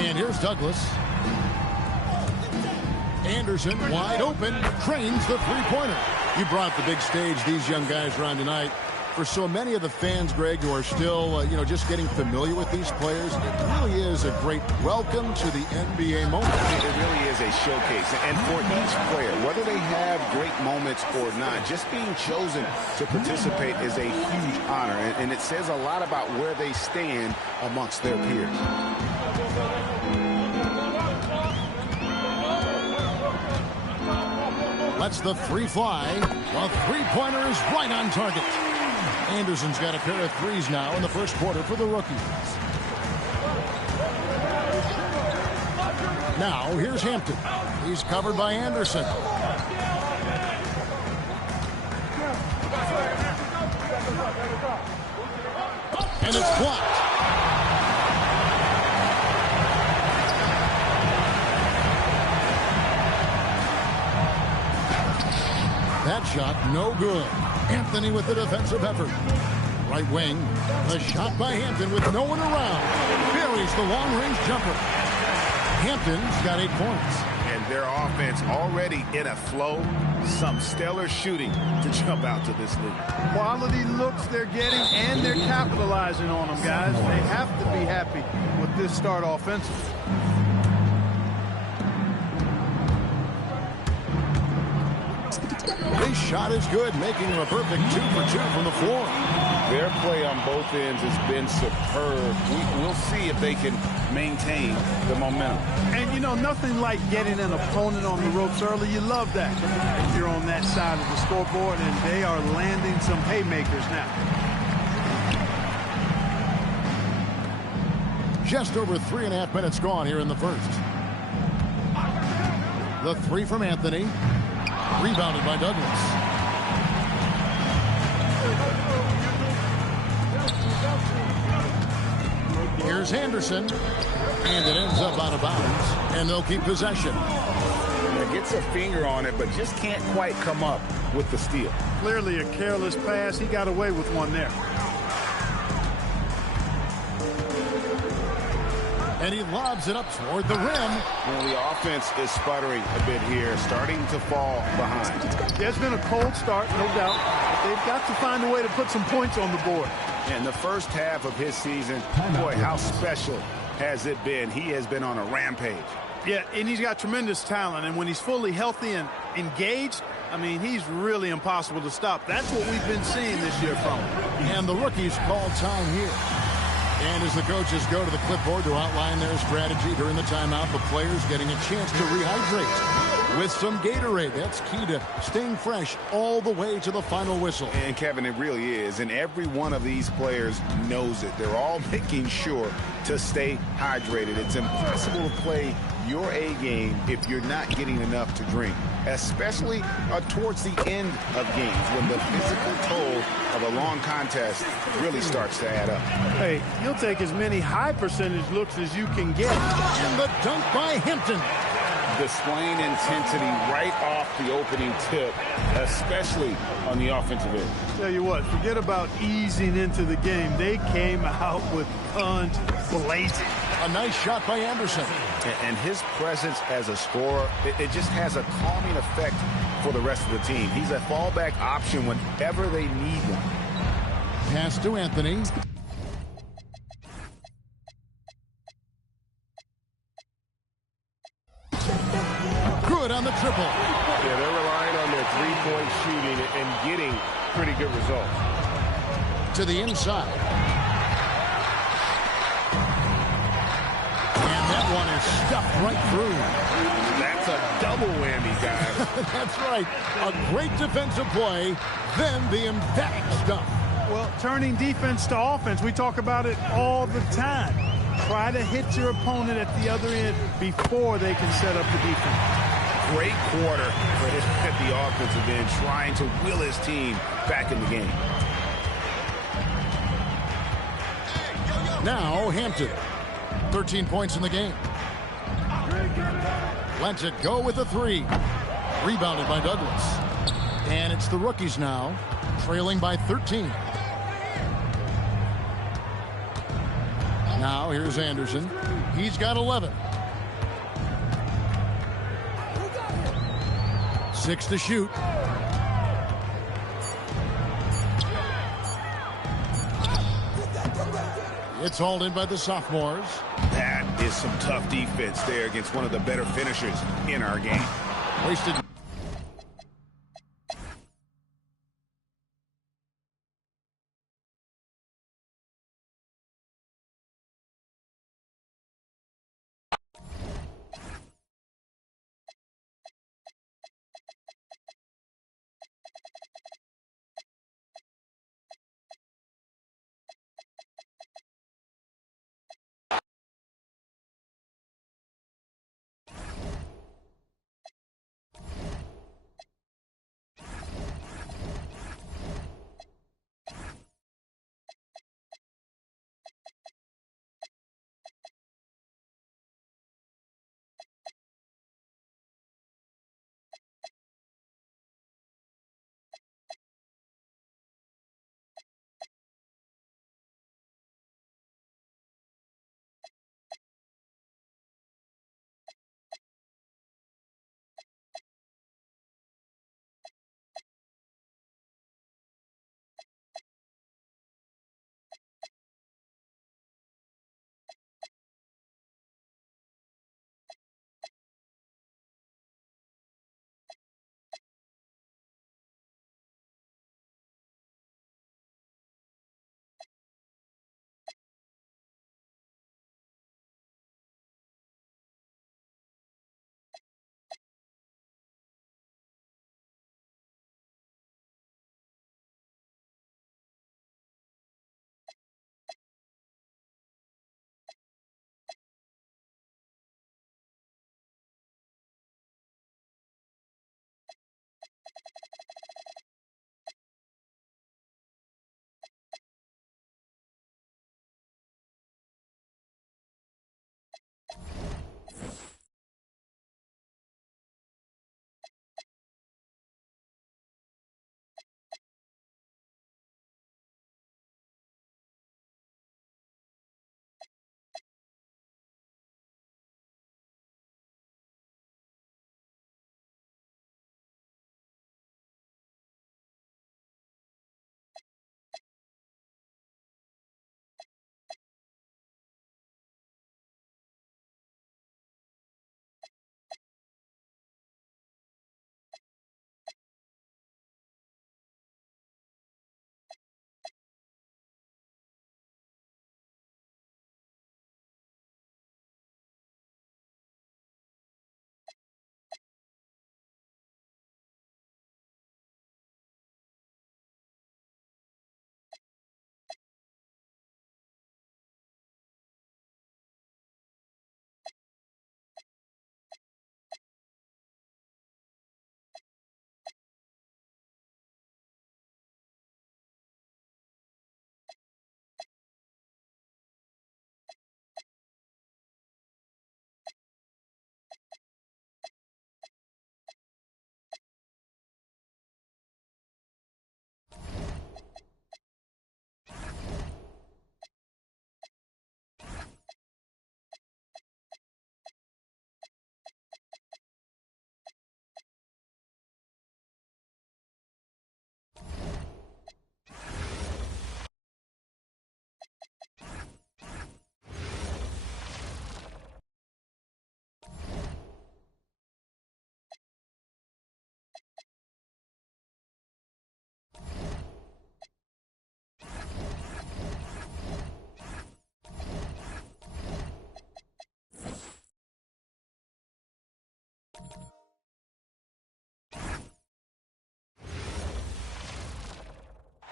And here's Douglas. Anderson wide open, trains the three-pointer. You brought the big stage these young guys around tonight. For so many of the fans, Greg, who are still, just getting familiar with these players, it really is a great welcome to the NBA moment. It really is a showcase. And for each player, whether they have great moments or not, just being chosen to participate is a huge honor. And it says a lot about where they stand amongst their peers. Lets the three fly. The three-pointer is right on target. Anderson's got a pair of threes now in the first quarter for the rookies. Now here's Hampton. He's covered by Anderson. And it's blocked. That shot no good. Anthony with the defensive effort. Right wing. The shot by Hampton with no one around. Buries the long-range jumper. Hampton's got 8 points. And their offense already in a flow. Some stellar shooting to jump out to this lead. Quality looks they're getting, and they're capitalizing on them, guys. They have to be happy with this start offensively. This shot is good, making him a perfect 2 for 2 from the floor. Their play on both ends has been superb. We'll see if they can maintain the momentum. And, nothing like getting an opponent on the ropes early. You love that. If you're on that side of the scoreboard, and they are landing some haymakers now. Just over 3.5 minutes gone here in the first. The three from Anthony. Rebounded by Douglas. Here's Anderson. And it ends up out of bounds. And they'll keep possession. Gets a finger on it, but just can't quite come up with the steal. Clearly a careless pass. He got away with one there. And he lobs it up toward the rim. Well, the offense is sputtering a bit here, starting to fall behind. There's been a cold start, no doubt. But they've got to find a way to put some points on the board. In the first half of his season, boy, how special has it been? He has been on a rampage. Yeah, and he's got tremendous talent. And when he's fully healthy and engaged, he's really impossible to stop. That's what we've been seeing this year from him. And the rookies call time here. And as the coaches go to the clipboard to outline their strategy during the timeout, the players getting a chance to rehydrate with some Gatorade. That's key to staying fresh all the way to the final whistle. And, Kevin, it really is. And every one of these players knows it. They're all making sure to stay hydrated. It's impossible to play your A game if you're not getting enough to drink, especially towards the end of games when the physical toll of a long contest really starts to add up. Hey, you'll take as many high percentage looks as you can get. And the dunk by Hampton. Displaying intensity right off the opening tip, especially on the offensive end. Tell you what, forget about easing into the game. They came out with guns blazing. A nice shot by Anderson. And his presence as a scorer, it just has a calming effect for the rest of the team. He's a fallback option whenever they need one. Pass to Anthony. Good on the triple. Yeah, they're relying on their three-point shooting and getting pretty good results. To the inside. And that one is stuffed right through. That's a double whammy, guys. That's right. A great defensive play, then the emphatic stuff. Well, turning defense to offense, we talk about it all the time. Try to hit your opponent at the other end before they can set up the defense. Great quarter for him at the offensive end, trying to will his team back in the game. Now Hampton, 13 points in the game. Lets it go with a three. Rebounded by Douglas. And it's the rookies now, trailing by 13. Now here's Anderson. He's got 11. 6 to shoot. It's hauled in by the sophomores. That is some tough defense there against one of the better finishers in our game. Wasted.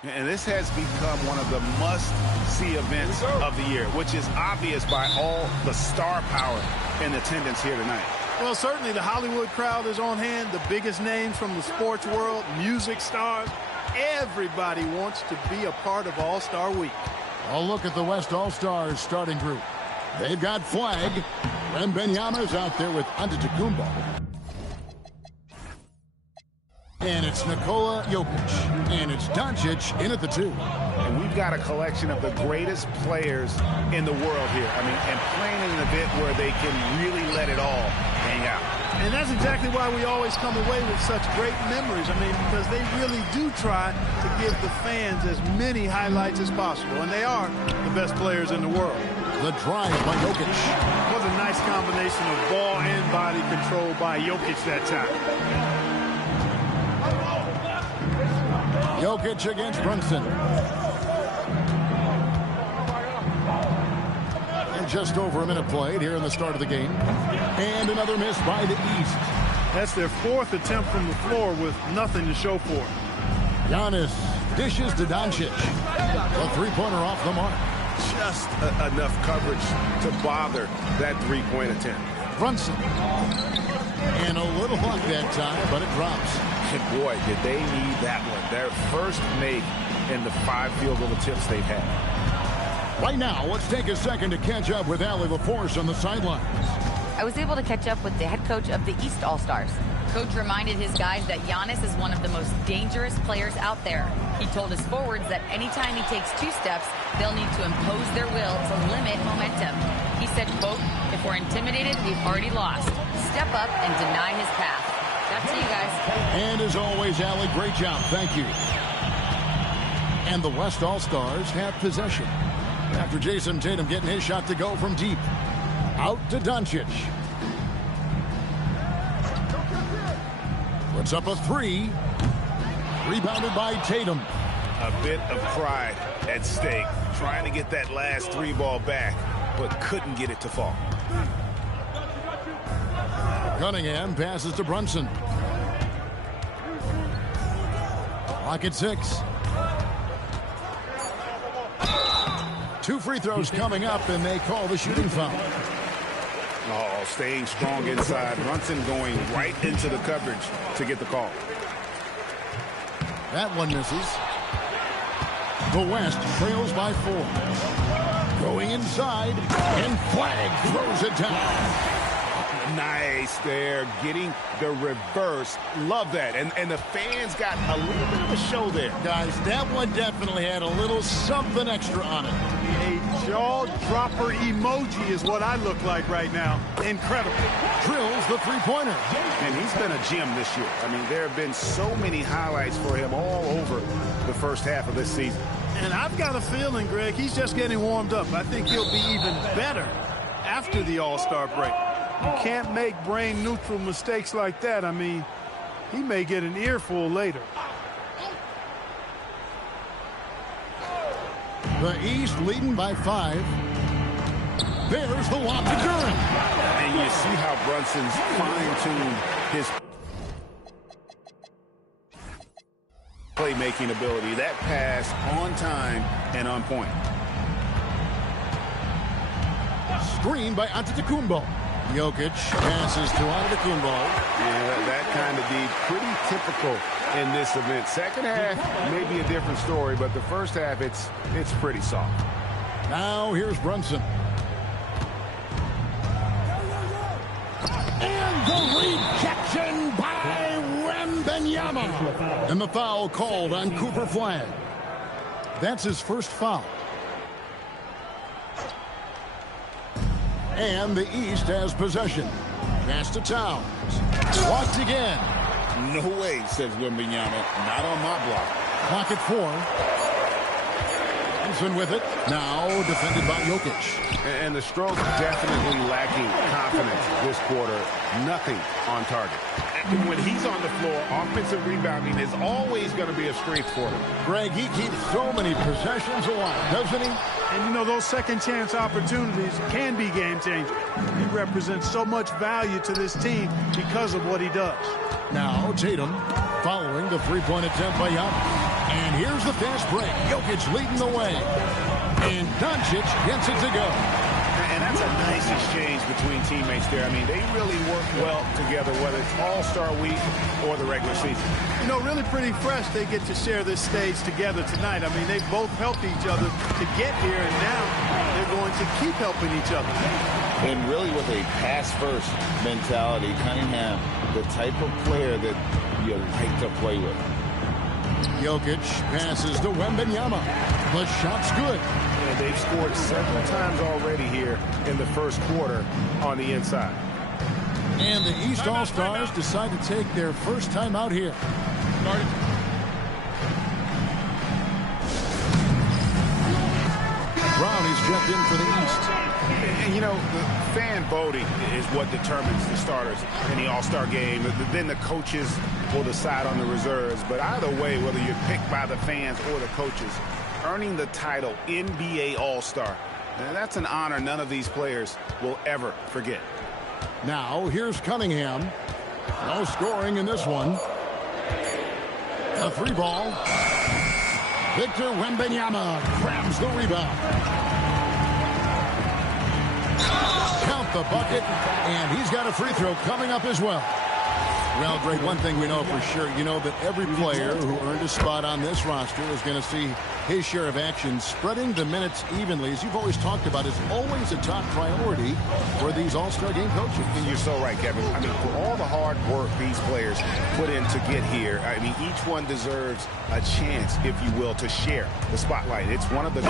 And this has become one of the must-see events of the year, which is obvious by all the star power in attendance here tonight. Well, certainly the Hollywood crowd is on hand, the biggest names from the sports world, music stars. Everybody wants to be a part of All-Star Week. A look at the West All-Stars starting group. They've got Flag. Wembanyama's out there with Antetokounmpo. And it's Nikola Jokic. And it's Doncic in at the 2. And we've got a collection of the greatest players in the world here. I mean, and playing in an event where they can really let it all hang out. And that's exactly why we always come away with such great memories. I mean, because they really do try to give the fans as many highlights as possible. And they are the best players in the world. The drive by Jokic. It was a nice combination of ball and body control by Jokic that time. Jokic against Brunson. And just over a minute played here in the start of the game. And another miss by the East. That's their 4th attempt from the floor with nothing to show for it. Giannis dishes to Doncic. A three-pointer off the mark. Just enough coverage to bother that three-point attempt. Brunson. And a little luck that time, but it drops. And boy, did they need that one. Their first make in the 5 field goal attempts they've had. Right now, let's take a second to catch up with Allie LaForce on the sidelines. I was able to catch up with the head coach of the East All-Stars. Coach reminded his guys that Giannis is one of the most dangerous players out there. He told his forwards that anytime he takes 2 steps, they'll need to impose their will to limit momentum. He said, quote, "If we're intimidated, we've already lost. Step up and deny his path." Back to you guys. And as always, Allie, great job. Thank you. And the West All-Stars have possession. After Jason Tatum getting his shot to go from deep. Out to Doncic. Puts up a 3. Rebounded by Tatum. A bit of pride at stake. Trying to get that last 3 ball back, but couldn't get it to fall. Cunningham passes to Brunson. Clock at 6. 2 free throws coming up, and they call the shooting foul. Oh, staying strong inside. Brunson going right into the coverage to get the call. That one misses. The West trails by 4. Going inside, and Flag throws it down. Nice there, getting the reverse. Love that. And the fans got a little bit of a show there. Guys, that one definitely had a little something extra on it. A jaw-dropper emoji is what I look like right now. Incredible. Drills the three-pointer. And he's been a gem this year. I mean, there have been so many highlights for him all over the first half of this season. And I've got a feeling, Greg, he's just getting warmed up. I think he'll be even better after the All-Star break. You can't make brain-neutral mistakes like that. I mean, he may get an earful later. The East leading by 5. There's the lob to Duran. And you see how Brunson's fine-tuned his playmaking ability. That pass on time and on point. Screen by Antetokounmpo. Jokic passes to Antetokounmpo. Yeah, that kind of deep, pretty typical in this event. Second half, maybe a different story, but the first half, it's pretty soft. Now here's Brunson. And the rejection by Wembanyama. And the foul called on Cooper Flag. That's his first foul. And the East has possession. Pass to Towns. Blocked again. No way, says Wembanyama. Not on my block. Clock at 4. Thompson with it. Now defended by Jokic. And the stroke definitely lacking confidence this quarter. Nothing on target. And when he's on the floor, offensive rebounding is always going to be a strength for him. Greg, he keeps so many possessions alive, doesn't he? And, you know, those second-chance opportunities can be game-changing. He represents so much value to this team because of what he does. Now Tatum following the three-point attempt by Giannis. And here's the fast break. Jokic leading the way. And Doncic gets it to go. And that's a nice exchange between teammates there. I mean, they really work well together, whether it's All-Star Week or the regular season. You know, really pretty fresh they get to share this stage together tonight. I mean, they both helped each other to get here, and now they're going to keep helping each other. And really with a pass-first mentality, Cunningham, the type of player that you like to play with. Jokic passes to Wembanyama. The shot's good. And they've scored several times already here in the first quarter on the inside. And the East All-Stars decide to take their first time out here. Brown is checked in for the East. And, you know, the fan voting is what determines the starters in the All-Star game. Then the coaches will decide on the reserves. But either way, whether you're picked by the fans or the coaches, earning the title NBA All-Star, that's an honor none of these players will ever forget. Now, here's Cunningham. No scoring in this one. A free ball. Victor Wembanyama grabs the rebound. Count the bucket, and he's got a free throw coming up as well. Well, Greg, one thing we know for sure, you know that every player who earned a spot on this roster is going to see his share of action. Spreading the minutes evenly, as you've always talked about, is always a top priority for these All-Star game coaches. And you're so right, Kevin. I mean, for all the hard work these players put in to get here, I mean, each one deserves a chance, if you will, to share the spotlight. It's one of the...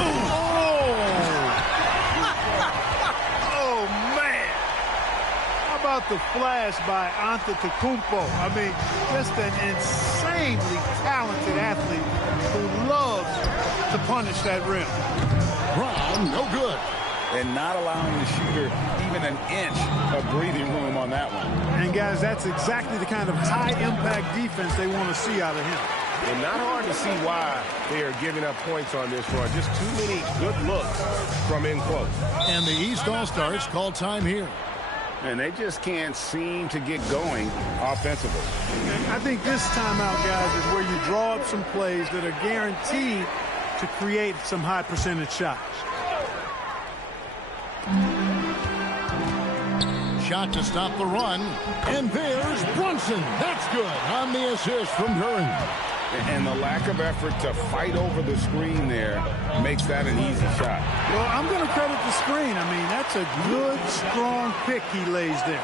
About the flash by Antetokounmpo. I mean, just an insanely talented athlete who loves to punish that rim. Brown, no good. And not allowing the shooter even an inch of breathing room on that one. And, guys, that's exactly the kind of high-impact defense they want to see out of him. And not hard to see why they are giving up points on this run. Just too many good looks from in close. And the East All-Stars call time here. And they just can't seem to get going offensively. And I think this timeout, guys, is where you draw up some plays that are guaranteed to create some high percentage shots. Shot to stop the run. And there's Brunson. That's good on the assist from Duren. And the lack of effort to fight over the screen there makes that an easy shot. Well, I'm going to credit the screen. I mean, that's a good, strong pick he lays there.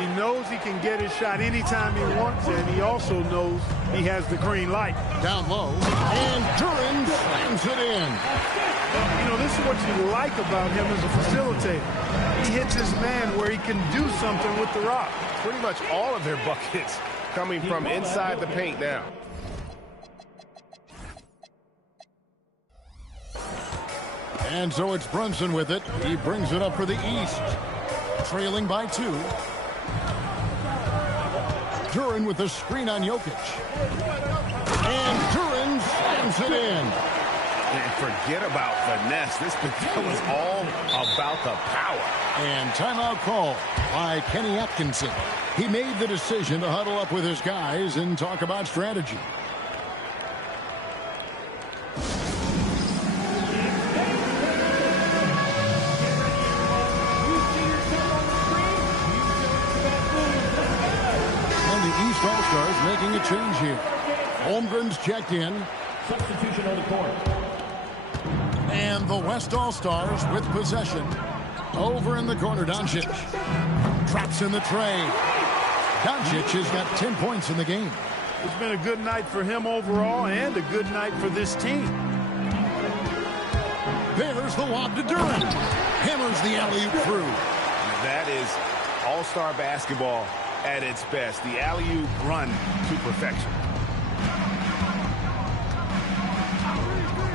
He knows he can get his shot anytime he wants, and he also knows he has the green light. Down low, and Duren slams it in. You know, this is what you like about him as a facilitator. He hits his man where he can do something with the rock. Pretty much all of their buckets coming from inside the paint now. And so it's Brunson with it. He brings it up for the East. Trailing by 2. Duren with the screen on Jokic. And Duren slams it in. And forget about finesse. This was all about the power. And timeout call by Kenny Atkinson. He made the decision to huddle up with his guys and talk about strategy. All-Stars making a change here. Holmgren's checked in. Substitution on the court. And the West All-Stars with possession. Over in the corner, Doncic. Traps in the tray. Doncic has got 10 points in the game. It's been a good night for him overall and a good night for this team. There's the lob to Duren. Hammers the alley-oop through. That is all-star basketball at its best. The alley-oop run to perfection.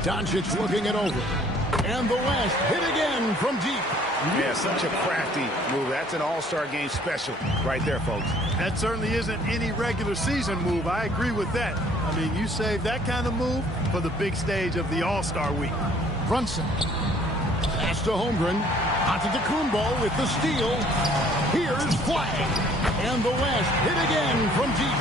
Doncic looking it over. And the West hit again from deep. Yeah, such a crafty move. That's an all-star game special right there, folks. That certainly isn't any regular season move. I agree with that. I mean, you save that kind of move for the big stage of the All-Star week. Brunson. Pass to Holmgren. Antetokounmpo with the steal. Here's flag. And the West hit again from deep.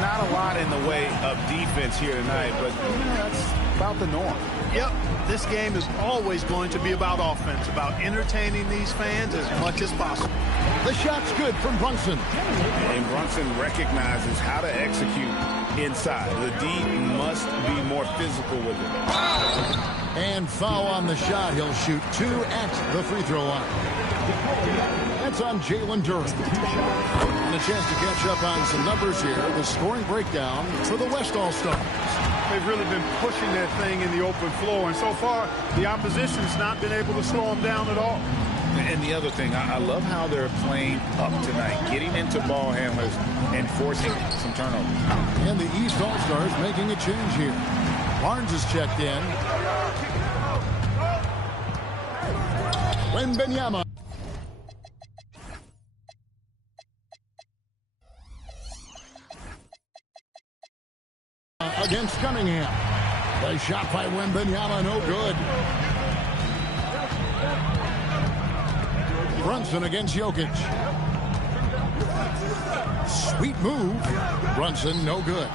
Not a lot in the way of defense here tonight, but that's about the norm. Yep, this game is always going to be about offense, about entertaining these fans as much as possible. The shot's good from Brunson. And Brunson recognizes how to execute inside. The D must be more physical with it. And foul on the shot. He'll shoot 2 at the free throw line. That's It's on Jalen Durham. And a chance to catch up on some numbers here. The scoring breakdown for the West All-Stars. They've really been pushing that thing in the open floor, and so far the opposition's not been able to slow them down at all. And the other thing, I love how they're playing up tonight, getting into ball handlers and forcing some turnovers. And the East All-Stars making a change here. Barnes is checked in. Wembanyama. Against Cunningham. The shot by Wembanyama, no good. Brunson against Jokic. Sweet move. Brunson, no good.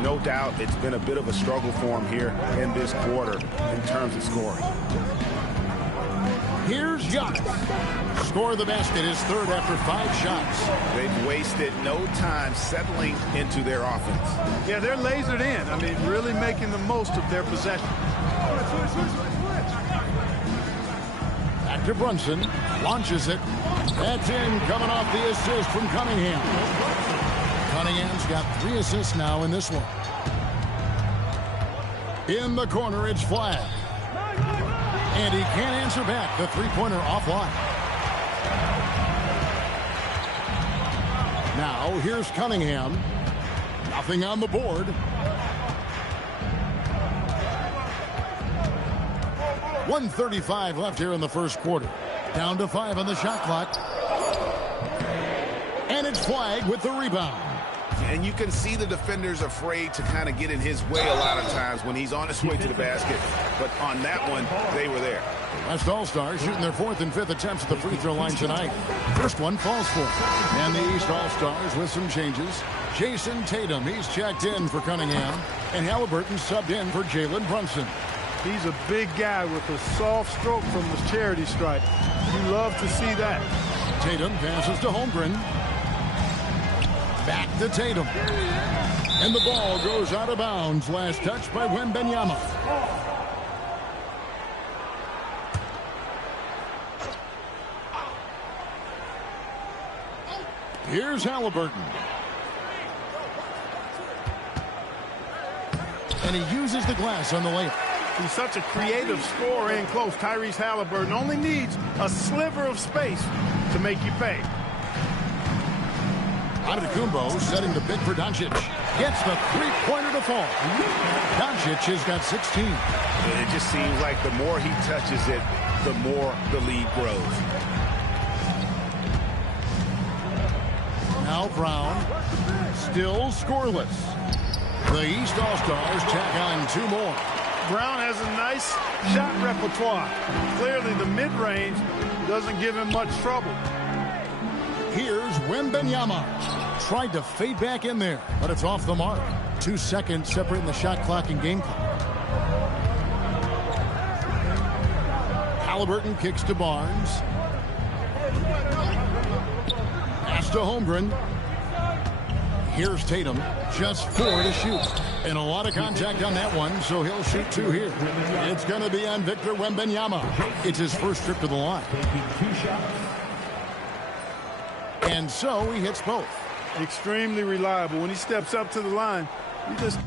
No doubt it's been a bit of a struggle for him here in this quarter in terms of scoring. Here's Giannis. Score the basket, his third after 5 shots. They've wasted no time settling into their offense. Yeah, they're lasered in. I mean, really making the most of their possession. Back to Brunson. Launches it. That's in, coming off the assist from Cunningham. Cunningham's got 3 assists now in this one. In the corner, it's Flagg. And he can't answer back. The three-pointer offline. Now, here's Cunningham. Nothing on the board. 1:35 left here in the first quarter. Down to 5 on the shot clock. And it's Flagg with the rebound. And you can see the defenders afraid to kind of get in his way a lot of times when he's on his way to the basket. But on that one, they were there. West All-Stars shooting their 4th and 5th attempts at the free throw line tonight. First one falls for. And the East All-Stars with some changes. Jason Tatum, he's checked in for Cunningham. And Halliburton subbed in for Jalen Brunson. He's a big guy with a soft stroke from the charity stripe. You love to see that. Tatum passes to Holmgren. Back to Tatum. And the ball goes out of bounds. Last touch by Wembanyama. Here's Halliburton. And he uses the glass on the layup. He's such a creative scorer in close. Tyrese Halliburton only needs a sliver of space to make you pay. Antetokounmpo setting the pick for Doncic. Gets the three-pointer to fall. Doncic has got 16. It just seems like the more he touches it, the more the lead grows. Now Brown, still scoreless. The East All-Stars tack on 2 more. Brown has a nice shot repertoire. Clearly the mid-range doesn't give him much trouble. Here's Wembanyama. Tried to fade back in there, but it's off the mark. 2 seconds separating the shot clock and game clock. Halliburton kicks to Barnes. Pass to Holmgren. Here's Tatum. Just 4 to shoot. And a lot of contact on that one, so he'll shoot 2 here. It's going to be on Victor Wembanyama. It's his first trip to the line. And so he hits both. Extremely reliable. When he steps up to the line, he just...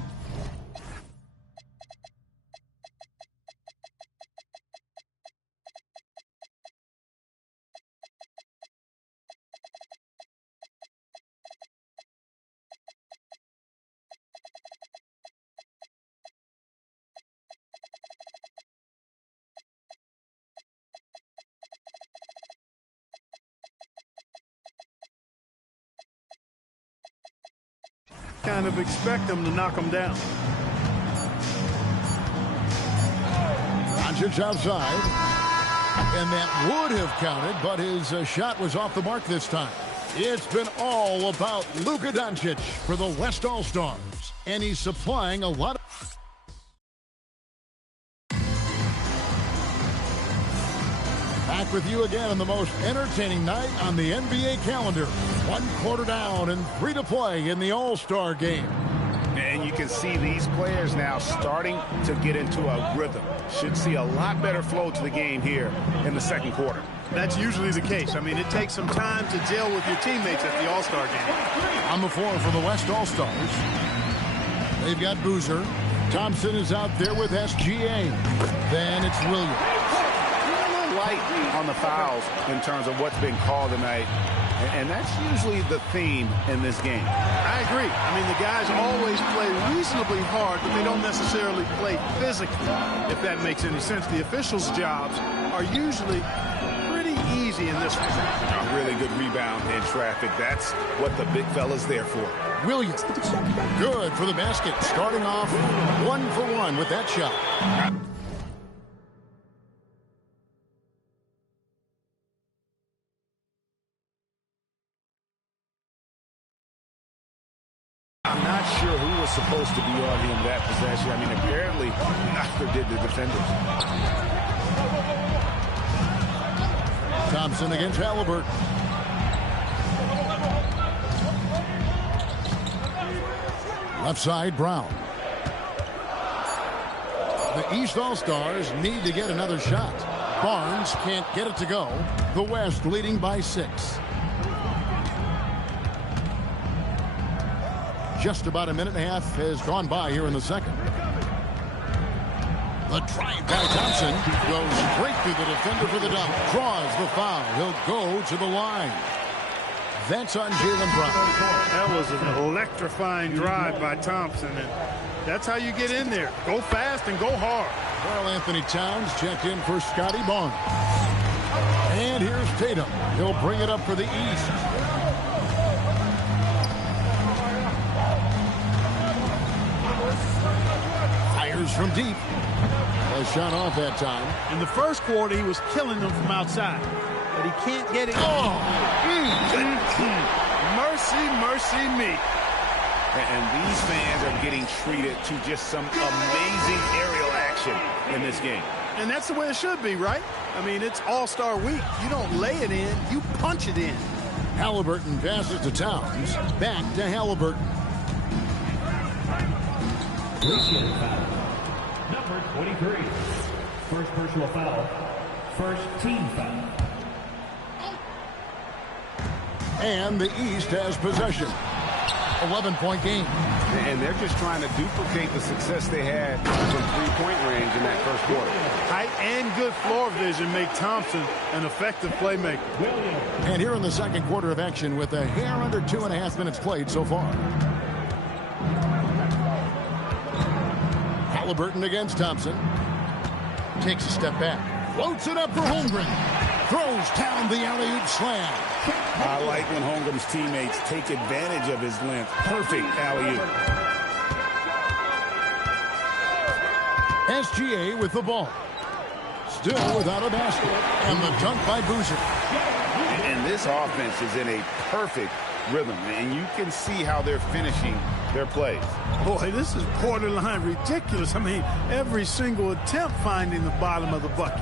kind of expect them to knock them down. Doncic outside. And that would have counted, but his shot was off the mark this time. It's been all about Luka Doncic for the West All-Stars. And he's supplying a lot of... Back with you again on the most entertaining night on the NBA calendar. 1 quarter down and 3 to play in the All-Star game. And you can see these players now starting to get into a rhythm. Should see a lot better flow to the game here in the second quarter. That's usually the case. I mean, it takes some time to gel with your teammates at the All-Star game. On the floor for the West All-Stars, they've got Boozer. Thompson is out there with SGA. Then it's Williams. A little light on the fouls in terms of what's been called tonight. And that's usually the theme in this game. I agree. I mean, the guys always play reasonably hard, but they don't necessarily play physically, if that makes any sense. The officials' jobs are usually pretty easy in this one. A really good rebound in traffic. That's what the big fella's there for. Williams, good for the basket. Starting off 1 for 1 with that shot. I'm not sure who was supposed to be on him that possession. I mean, apparently, neither did the defenders. Thompson against Halliburton. Left side, Brown. The East All-Stars need to get another shot. Barnes can't get it to go. The West leading by 6. Just about a minute and a half has gone by here in the second. The drive by Thompson goes straight through the defender for the dunk. Draws the foul. He'll go to the line. That's on Jaylen Brown. That was an electrifying drive by Thompson, and that's how you get in there. Go fast and go hard. Karl Anthony Towns checked in for Scotty Barnes. And here's Tatum. He'll bring it up for the East. Fires from deep. A shot off that time. In the first quarter, he was killing them from outside, but he can't get it. Mercy, mercy me. And these fans are getting treated to just some amazing aerial action in this game. And that's the way it should be, right? I mean, it's All-Star Week. You don't lay it in, you punch it in. Halliburton passes to Towns. Back to Halliburton. Number 23. First personal foul. First team foul. And the East has possession. 11-point game. And they're just trying to duplicate the success they had from three-point range in that first quarter. Height and good floor vision make Thompson an effective playmaker. And here in the second quarter of action with a hair under 2.5 minutes played so far. Halliburton against Thompson. Takes a step back. Floats it up for Holmgren. Throws down the alley-oop slam. I like when Holmgren's teammates take advantage of his length. Perfect alley-oop. SGA with the ball. Still without a basket. And the dunk by Boozer. And this offense is in a perfect rhythm. And you can see how they're finishing their plays. Boy, this is borderline ridiculous. I mean, every single attempt finding the bottom of the bucket.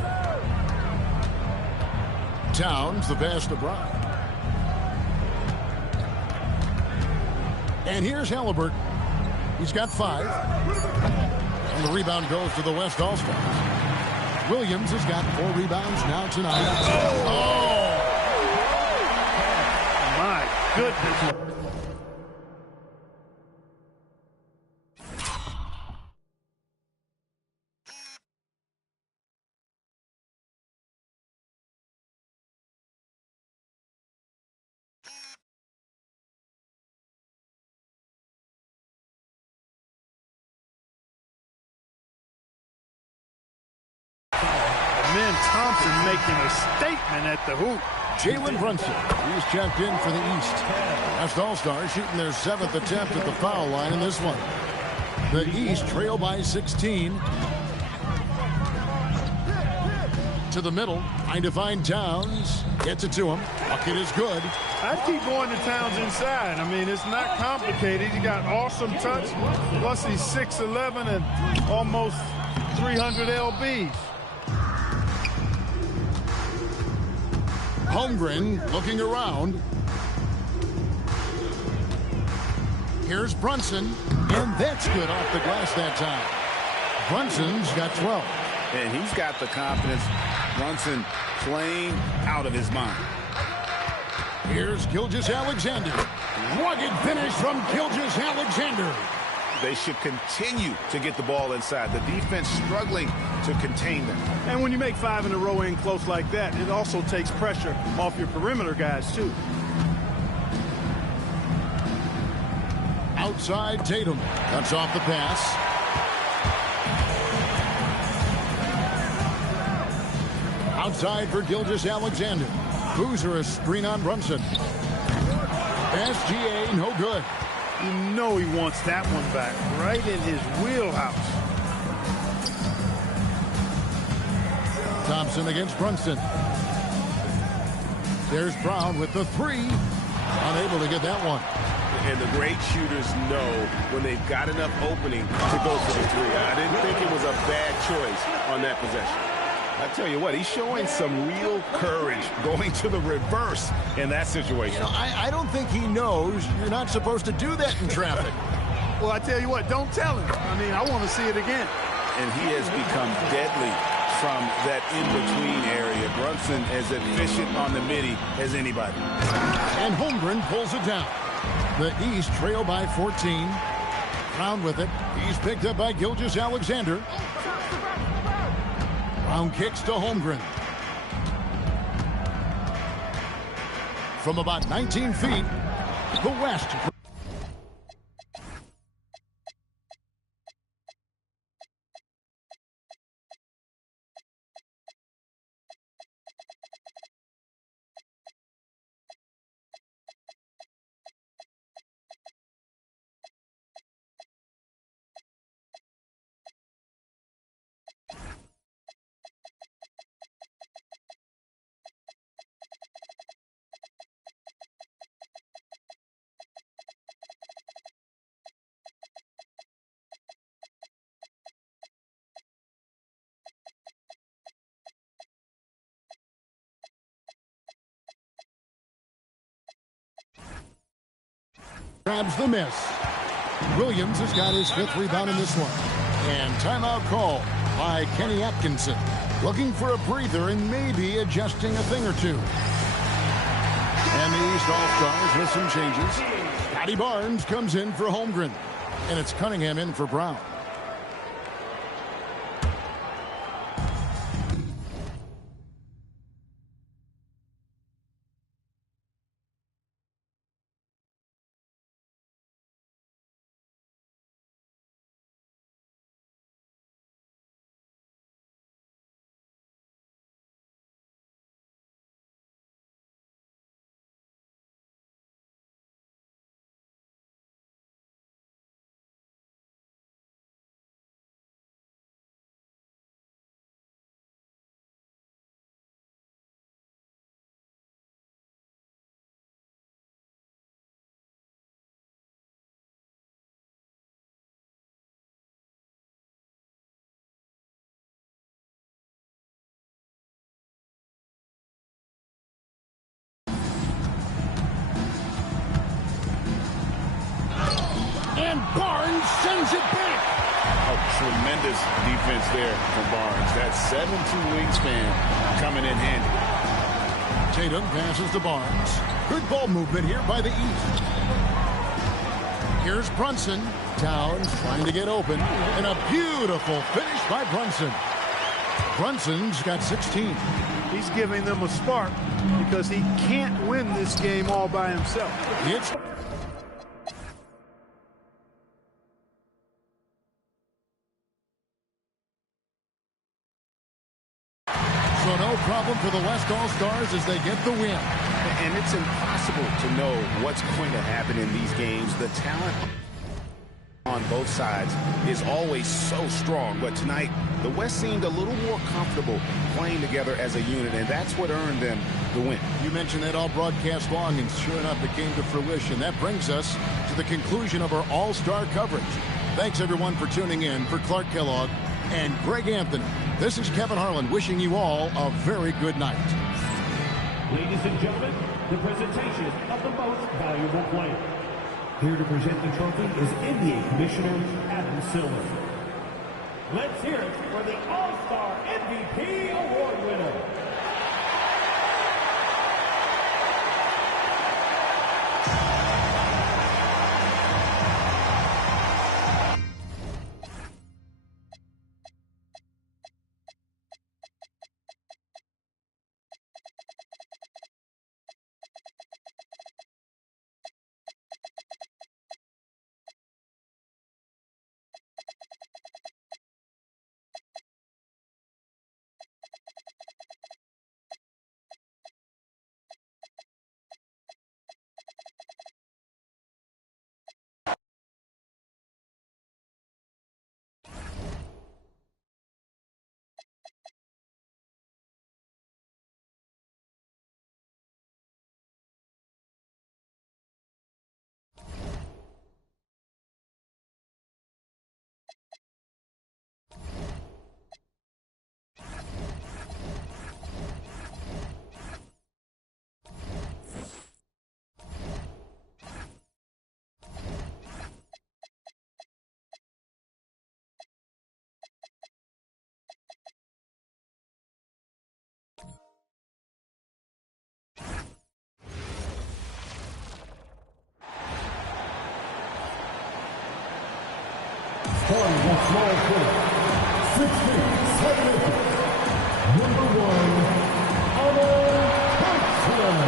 Towns, the pass to Brown. And here's Halliburton. He's got 5. And the rebound goes to the West All-Stars. Williams has got 4 rebounds now tonight. Oh! My goodness. Thompson making a statement at the hoop. Jalen Brunson, he's checked in for the East. West All-Stars shooting their 7th attempt at the foul line in this one. The East trail by 16. To the middle, trying to find Towns. Gets it to him. Bucket is good. I'd keep going to Towns inside. I mean, it's not complicated. He got awesome touch. Plus, he's 6'11" and almost 300 lbs. Holmgren looking around. Here's Brunson, and that's good off the glass that time. Brunson's got 12. And he's got the confidence. Brunson playing out of his mind. Here's Gilgeous-Alexander. Rugged finish from Gilgeous-Alexander. They should continue to get the ball inside. The defense struggling to contain them. And when you make 5 in a row in close like that, it also takes pressure off your perimeter guys, too. Outside Tatum. Cuts off the pass. Outside for Gilgeous-Alexander. Boozer a screen on Brunson. SGA no good. You know he wants that one back, right in his wheelhouse. Thompson against Brunson. There's Brown with the 3. Unable to get that one. And the great shooters know when they've got enough opening to go for the 3. I didn't think it was a bad choice on that possession. I tell you what, he's showing some real courage going to the reverse in that situation. You know, I don't think he knows you're not supposed to do that in traffic. Well, I tell you what, don't tell him. I mean, I want to see it again. And he has become deadly from that in-between area. Brunson as efficient on the midi as anybody. And Holmgren pulls it down. The East trail by 14. Brown with it. He's picked up by Gilgeous-Alexander. Brown kicks to Holmgren. From about 19 feet, the West. Grabs the miss. Williams has got his 5th rebound in this one. And timeout call by Kenny Atkinson. Looking for a breather and maybe adjusting a thing or two. And the East All-Stars with some changes. Patty Barnes comes in for Holmgren. And it's Cunningham in for Brown. And Barnes sends it back. A tremendous defense there from Barnes. That 7'2" wingspan coming in handy. Tatum passes to Barnes. Good ball movement here by the East. Here's Brunson. Towns trying to get open. And a beautiful finish by Brunson. Brunson's got 16. He's giving them a spark because he can't win this game all by himself. It's so no problem for the West All-Stars as they get the win. And it's impossible to know what's going to happen in these games. The talent on both sides is always so strong. But tonight, the West seemed a little more comfortable playing together as a unit, and that's what earned them the win. You mentioned that all broadcast long, and sure enough, it came to fruition. That brings us to the conclusion of our All-Star coverage. Thanks, everyone, for tuning in. For Clark Kellogg and Greg Anthony, this is Kevin Harlan wishing you all a very good night. Ladies and gentlemen, the presentation of the most valuable player. Here to present the trophy is NBA Commissioner Adam Silver. Let's hear it for the All-Star MVP Award winner. Starting the small court, 6 feet, 7 inches, number 1, Thompson.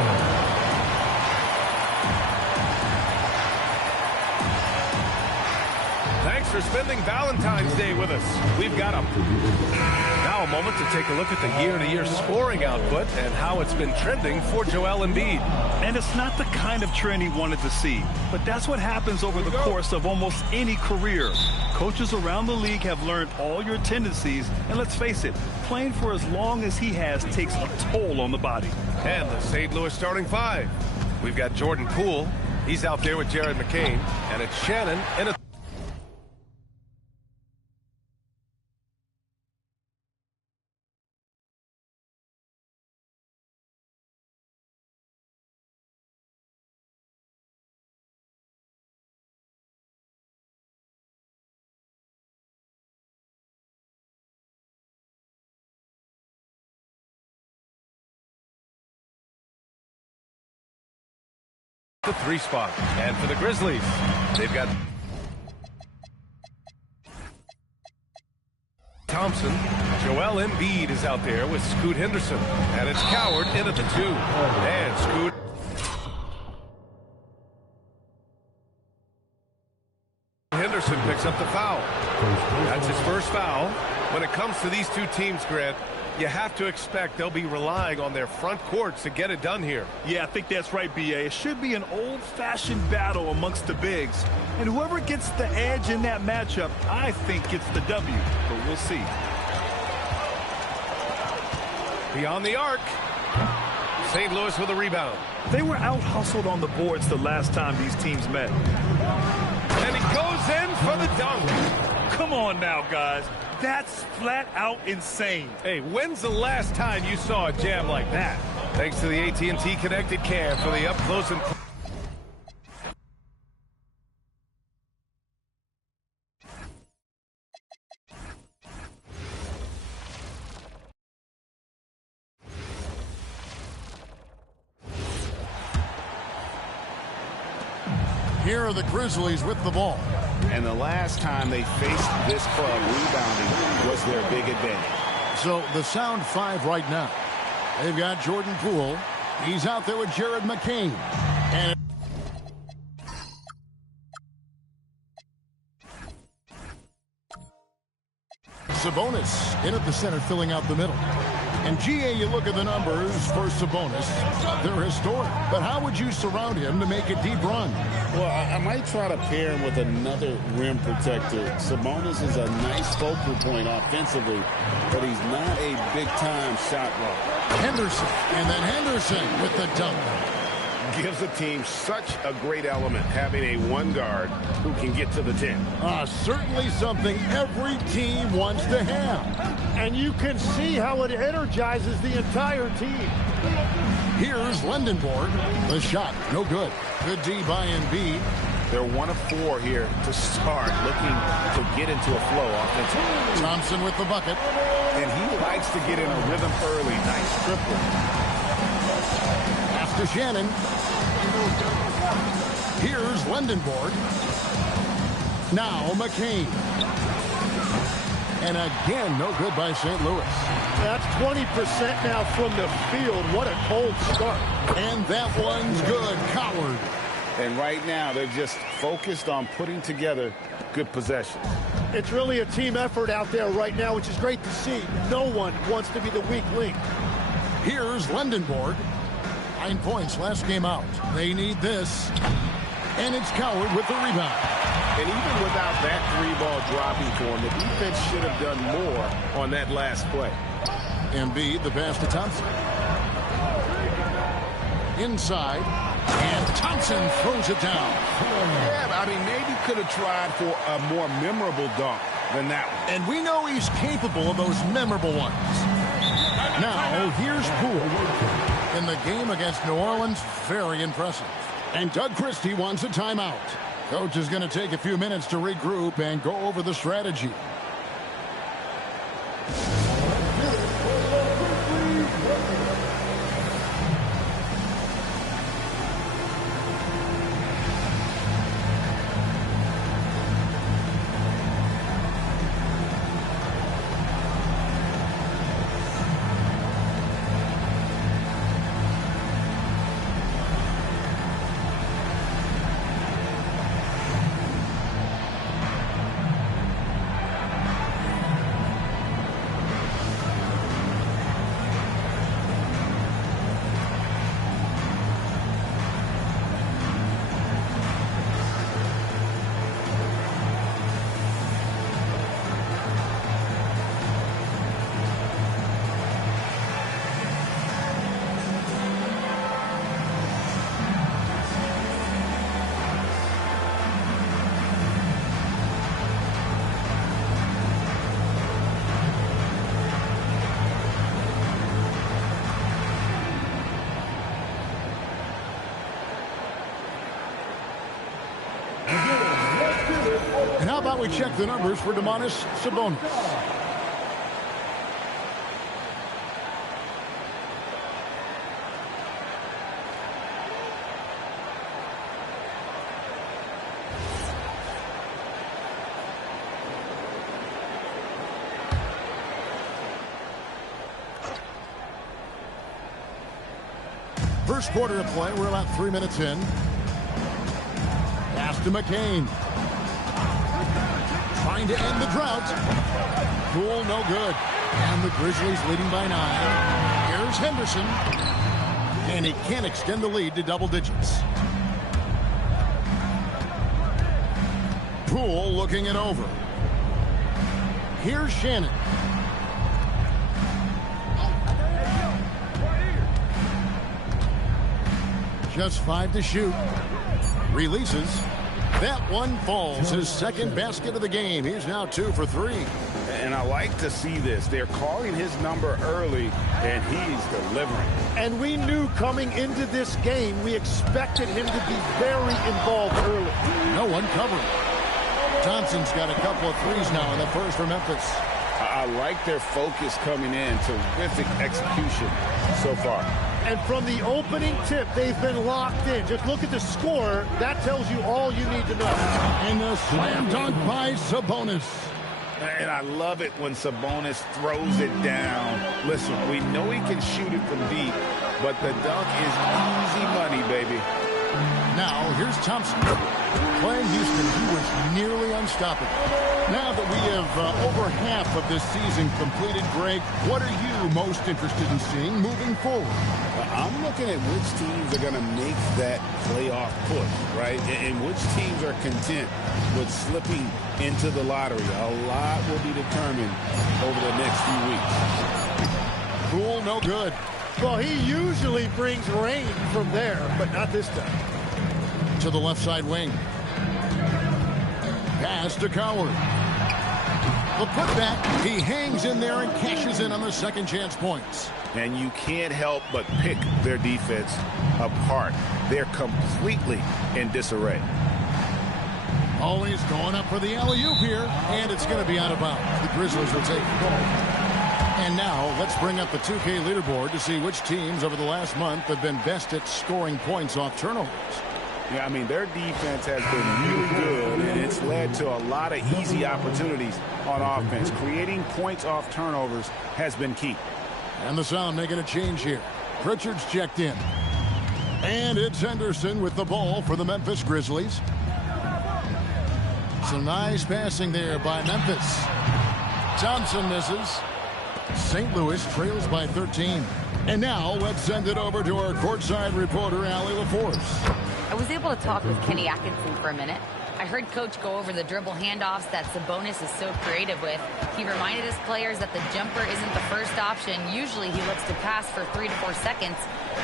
Thanks for spending Valentine's Day with us. We've got now a moment to take a look at the year-to-year scoring output and how it's been trending for Joel Embiid. And it's not the kind of trend he wanted to see, but that's what happens over the course of almost any career. Coaches around the league have learned all your tendencies, and let's face it, playing for as long as he has takes a toll on the body. And the St. Louis starting five. We've got Jordan Poole. He's out there with Jared McCain, and it's Shannon in a the 3 spot. And for the Grizzlies, they've got Thompson. Joel Embiid is out there with Scoot Henderson. And it's Coward in at the 2. And Scoot. Henderson picks up the foul. That's his first foul. When it comes to these two teams, Grant, you have to expect they'll be relying on their front courts to get it done here. Yeah, I think that's right, B.A. It should be an old-fashioned battle amongst the bigs. And whoever gets the edge in that matchup, I think gets the W. But we'll see. Beyond the arc. St. Louis with a rebound. They were out-hustled on the boards the last time these teams met. And he goes in for the dunk. Come on now, guys. That's flat out insane. Hey, when's the last time you saw a jam like that? Thanks to the AT&T Connected Cam for the up-close and... Here are the Grizzlies with the ball. And the last time they faced this club, rebounding was their big advantage. So the sound 5 right now. They've got Jordan Poole. He's out there with Jared McCain. And Sabonis in at the center, filling out the middle. And GA, you look at the numbers for Sabonis, they're historic. But how would you surround him to make a deep run? Well, I might try to pair him with another rim protector. Sabonis is a nice focal point offensively, but he's not a big-time shot blocker. Henderson, and then Henderson with the dunk. Gives a team such a great element, having a one guard who can get to the 10. Certainly something every team wants to have. And you can see how it energizes the entire team. Here's Lendenborg. The shot, no good. Good D by Embiid. They're 1 of 4 here to start, looking to get into a flow offensively. Thompson with the bucket. And he likes to get in a rhythm early. Nice triple. Pass to Shannon. Here's Lendenborg. Now McCain. And again, no good by St. Louis. That's 20% now from the field. What a cold start. And that one's good. Coward. And right now, they're just focused on putting together good possession. It's really a team effort out there right now, which is great to see. No one wants to be the weak link. Here's Lendenborg. 9 points last game out. They need this. And it's Coward with the rebound. And even without that 3-ball dropping for him, the defense should have done more on that last play. Embiid, the pass to Thompson. Inside. And Thompson throws it down. Yeah, I mean, maybe could have tried for a more memorable dunk than that one. And we know he's capable of those memorable ones. Now, here's Poole. In the game against New Orleans, very impressive. And Doug Christie wants a timeout. Coach is going to take a few minutes to regroup and go over the strategy. And how about we check the numbers for Domantas Sabonis? First quarter of play, we're about 3 minutes in. Pass to McCain. Trying to end the drought. Poole, no good. And the Grizzlies leading by 9. Here's Henderson. And he can't extend the lead to double digits. Poole looking it over. Here's Shannon. Just 5 to shoot. Releases. That one falls. His second basket of the game. He's now 2 for 3. And I like to see this. They're calling his number early, and he's delivering. And we knew coming into this game, we expected him to be very involved early. No one covering. Thompson's got a couple of threes now in the first for Memphis. I like their focus coming in. Terrific execution so far. And from the opening tip, they've been locked in. Just look at the score. That tells you all you need to know. And a slam dunk by Sabonis. And I love it when Sabonis throws it down. Listen, we know he can shoot it from deep, but the dunk is easy money, baby. Now, here's Thompson. Playing Houston, he was nearly unstoppable. Now that we have over half of this season completed, Greg, what are you most interested in seeing moving forward? I'm looking at which teams are going to make that playoff push, right? And which teams are content with slipping into the lottery. A lot will be determined over the next few weeks. Poole, no good. Well, he usually brings rain from there, but not this time. To the left side wing. Pass to Coward. The putback, he hangs in there and cashes in on the second chance points. And you can't help but pick their defense apart. They're completely in disarray. Oh, he's going up for the alley-oop here, and it's going to be out of bounds. The Grizzlies will take the ball. And now let's bring up the 2K leaderboard to see which teams over the last month have been best at scoring points off turnovers. Yeah, I mean, their defense has been really good, and it's led to a lot of easy opportunities on offense. Creating points off turnovers has been key. And the Sound making a change here. Pritchard's checked in. And it's Henderson with the ball for the Memphis Grizzlies. Some nice passing there by Memphis. Thompson misses. St. Louis trails by 13. And now let's send it over to our courtside reporter, Allie LaForce. I was able to talk with Kenny Atkinson for a minute. I heard Coach go over the dribble handoffs that Sabonis is so creative with. He reminded his players that the jumper isn't the first option. Usually he looks to pass for 3 to 4 seconds,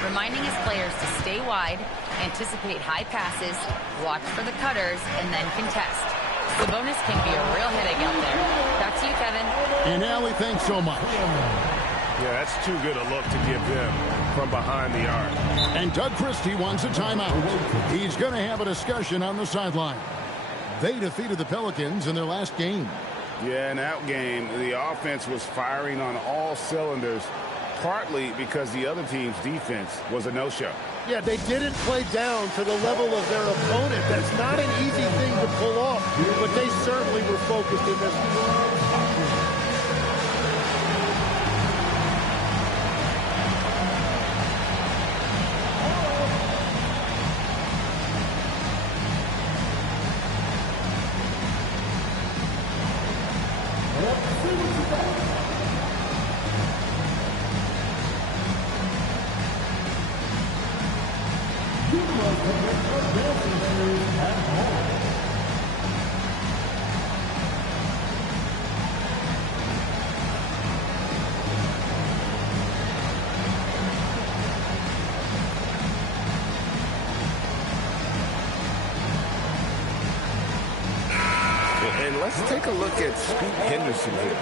reminding his players to stay wide, anticipate high passes, watch for the cutters, and then contest. Sabonis can be a real headache out there. Back to you, Kevin. And Allie, thanks so much. Yeah, that's too good a look to give them from behind the arc. And Doug Christie wants a timeout. He's going to have a discussion on the sideline. They defeated the Pelicans in their last game. Yeah, in that game, the offense was firing on all cylinders, partly because the other team's defense was a no-show. Yeah, they didn't play down to the level of their opponent. That's not an easy thing to pull off, but they certainly were focused in this one. And let's take a look at Scoot Henderson here.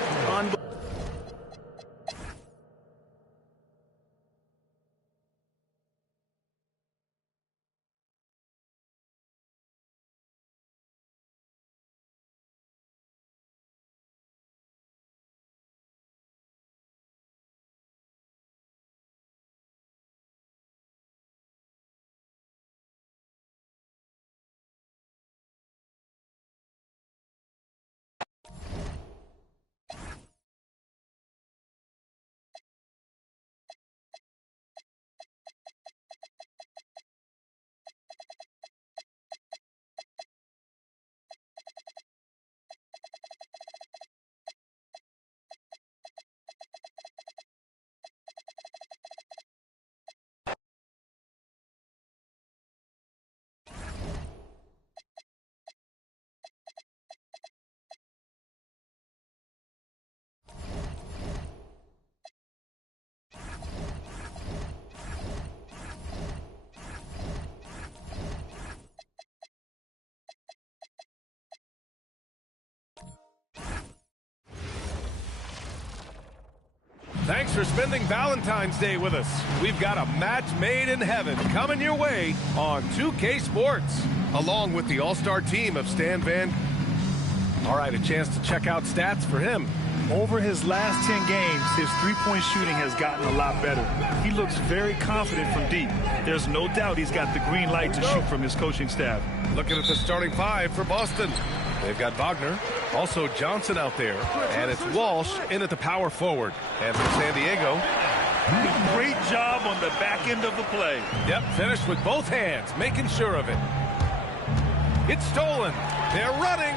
Thanks for spending Valentine's Day with us. We've got a match made in heaven coming your way on 2K Sports, along with the all-star team of Stan Van. All right, a chance to check out stats for him. Over his last 10 games, his three-point shooting has gotten a lot better. He looks very confident from deep. There's no doubt he's got the green light to shoot from his coaching staff. Looking at the starting five for Boston. They've got Wagner, also Johnson out there, and it's Walsh in at the power forward. And for San Diego, great job on the back end of the play. Yep, finished with both hands, making sure of it. It's stolen. They're running.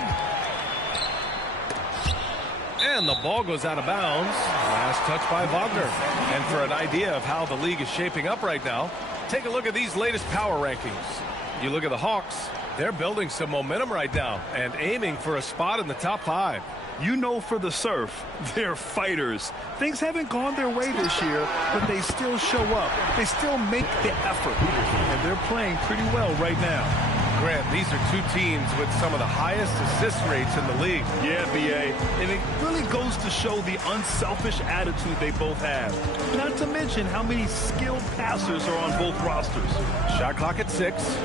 And the ball goes out of bounds. Last touch by Wagner. And for an idea of how the league is shaping up right now, take a look at these latest power rankings. You look at the Hawks. They're building some momentum right now and aiming for a spot in the top 5. You know, for the Surf, they're fighters. Things haven't gone their way this year, but they still show up. They still make the effort, and they're playing pretty well right now. Grant, these are two teams with some of the highest assist rates in the league. Yeah, B.A., and it really goes to show the unselfish attitude they both have. Not to mention how many skilled passers are on both rosters. Shot clock at 6.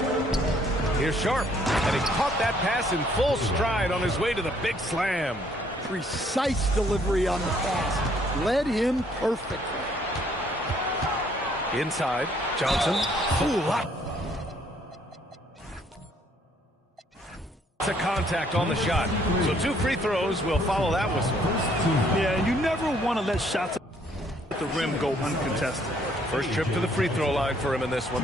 Here's Sharp, and he caught that pass in full stride on his way to the big slam. Precise delivery on the pass. Led him perfectly. Inside, Johnson. To contact on the shot. So 2 free throws will follow that whistle. Yeah, you never want to let shots at the rim go uncontested. First trip to the free throw line for him in this one.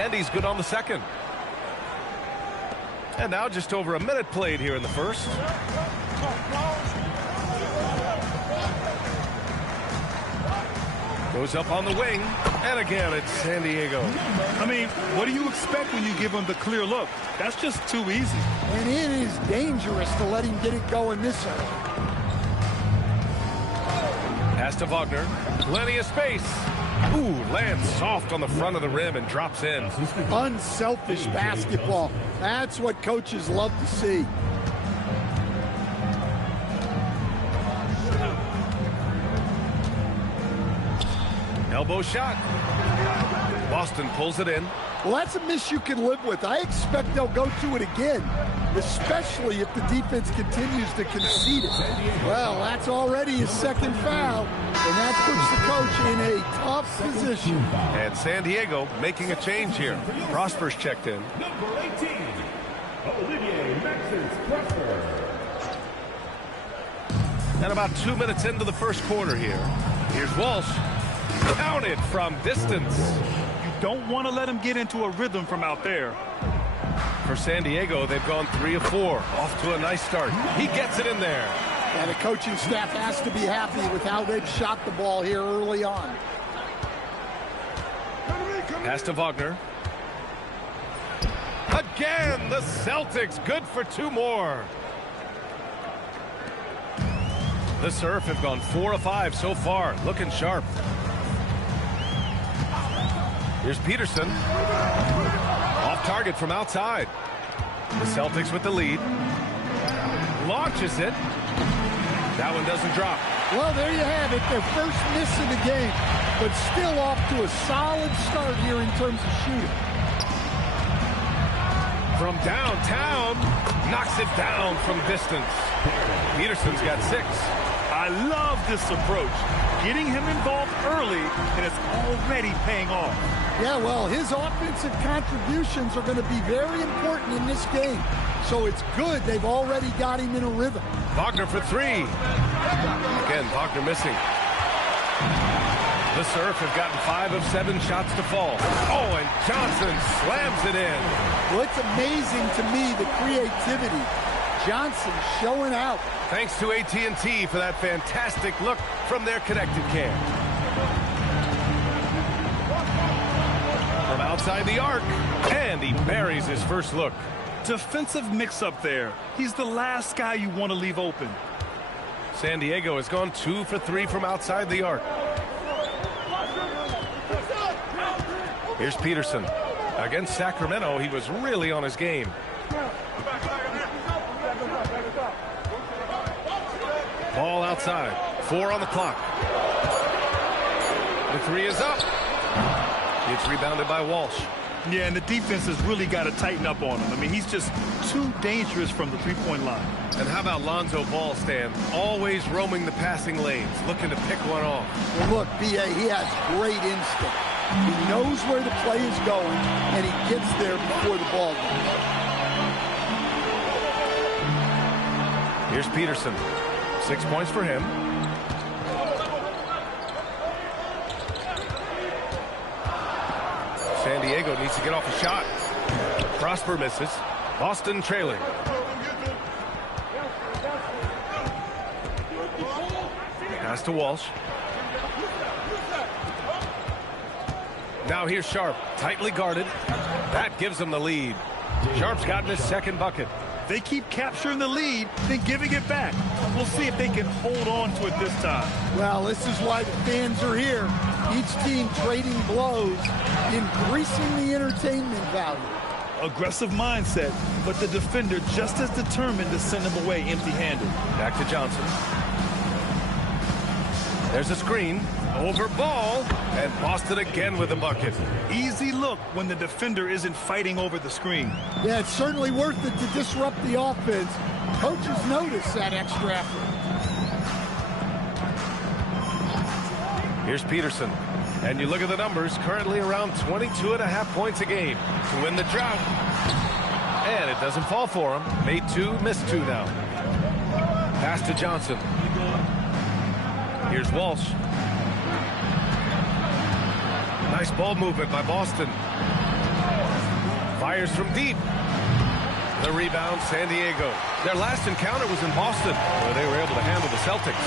And he's good on the second. And now just over a minute played here in the first. Goes up on the wing, and again it's San Diego. I mean, what do you expect when you give him the clear look? That's just too easy. And it is dangerous to let him get it going this early. Pass to Wagner. Plenty of space. Ooh, lands soft on the front of the rim and drops in. Unselfish basketball. That's what coaches love to see. Elbow shot. Boston pulls it in. Well, that's a miss you can live with. I expect they'll go to it again, especially if the defense continues to concede it. Well, that's already his second foul, and that puts the coach in a tough position. And San Diego making a change here. Prosper's checked in. Number 18, Olivier Maxence Prosper. And about 2 minutes into the first quarter here. Here's Walsh. Counted from distance. You don't want to let him get into a rhythm from out there. For San Diego, they've gone 3 of 4. Off to a nice start. He gets it in there. Yeah, the coaching staff has to be happy with how they've shot the ball here early on. Pass to Wagner. Again, the Celtics good for 2 more. The Surf have gone 4 of 5 so far, looking sharp. Here's Peterson. Off target from outside. The Celtics with the lead. Launches it. That one doesn't drop. Well, there you have it. Their first miss of the game, but still off to a solid start here in terms of shooting. From downtown, knocks it down from distance. Peterson's got 6. I love this approach. Getting him involved early, and it's already paying off. Yeah, well, his offensive contributions are going to be very important in this game. So it's good they've already got him in a rhythm. Wagner for 3. Again, Wagner missing. The Surf have gotten 5 of 7 shots to fall. Oh, and Johnson slams it in. Well, it's amazing to me, the creativity. Johnson showing out. Thanks to AT&T for that fantastic look from their connected cam. From outside the arc, and he buries his first look. Defensive mix-up there. He's the last guy you want to leave open. San Diego has gone 2 for 3 from outside the arc. Here's Peterson. Against Sacramento, he was really on his game. Ball outside. 4 on the clock. The 3 is up. It's rebounded by Walsh. Yeah, and the defense has really got to tighten up on him. I mean, he's just too dangerous from the three-point line. And how about Lonzo Ball, Stan? Always roaming the passing lanes, looking to pick one off. Well, look, B.A., he has great instinct. He knows where the play is going, and he gets there before the ball goes. Here's Peterson. 6 points for him. San Diego needs to get off a shot. Prosper misses. Boston trailing. Pass to Walsh. Now here's Sharp, tightly guarded. That gives him the lead. Sharp's gotten his second bucket. They keep capturing the lead, then giving it back. We'll see if they can hold on to it this time. Well, this is why the fans are here. Each team trading blows, increasing the entertainment value. Aggressive mindset, but the defender just as determined to send him away empty-handed. Back to Johnson. There's a screen. Over ball. And Boston again with a bucket. Easy look when the defender isn't fighting over the screen. Yeah, it's certainly worth it to disrupt the offense. Coaches notice that extra effort. Here's Peterson. And you look at the numbers, currently around 22.5 points a game to win the drought. And it doesn't fall for him. Made 2, missed 2 now. Pass to Johnson. Here's Walsh. Nice ball movement by Boston. Fires from deep. The rebound, San Diego. Their last encounter was in Boston, where they were able to handle the Celtics.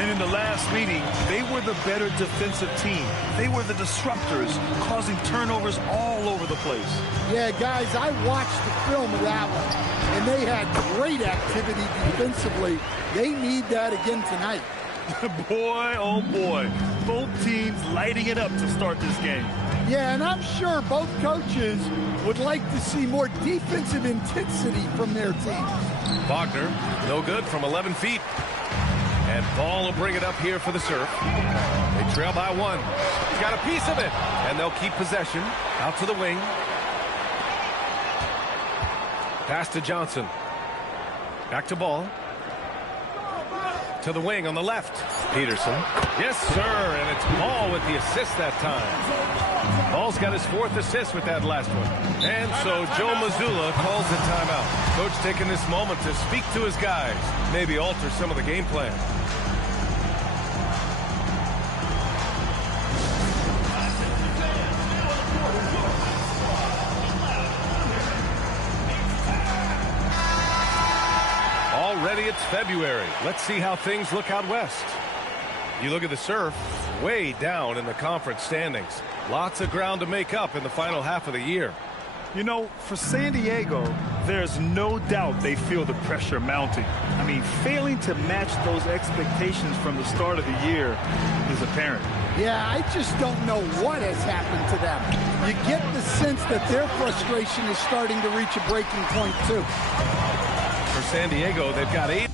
And in the last meeting, they were the better defensive team. They were the disruptors, causing turnovers all over the place. Yeah, guys, I watched the film of that one, and they had great activity defensively. They need that again tonight. Boy, oh boy. Both teams lighting it up to start this game. Yeah, and I'm sure both coaches would like to see more defensive intensity from their teams. Wagner, no good from 11 feet. And Ball will bring it up here for the Surf. They trail by 1. He's got a piece of it. And they'll keep possession. Out to the wing. Pass to Johnson. Back to Ball. To the wing on the left. Peterson. Yes, sir. And it's Ball with the assist that time. Ball's got his 4th assist with that last one. And so Joe Mazzulla calls the timeout. Coach taking this moment to speak to his guys. Maybe alter some of the game plan. Already it's February. Let's see how things look out west. You look at the Surf, way down in the conference standings. Lots of ground to make up in the final half of the year. You know, for San Diego, there's no doubt they feel the pressure mounting. I mean, failing to match those expectations from the start of the year is apparent. Yeah, I just don't know what has happened to them. You get the sense that their frustration is starting to reach a breaking point, too. For San Diego, they've got 8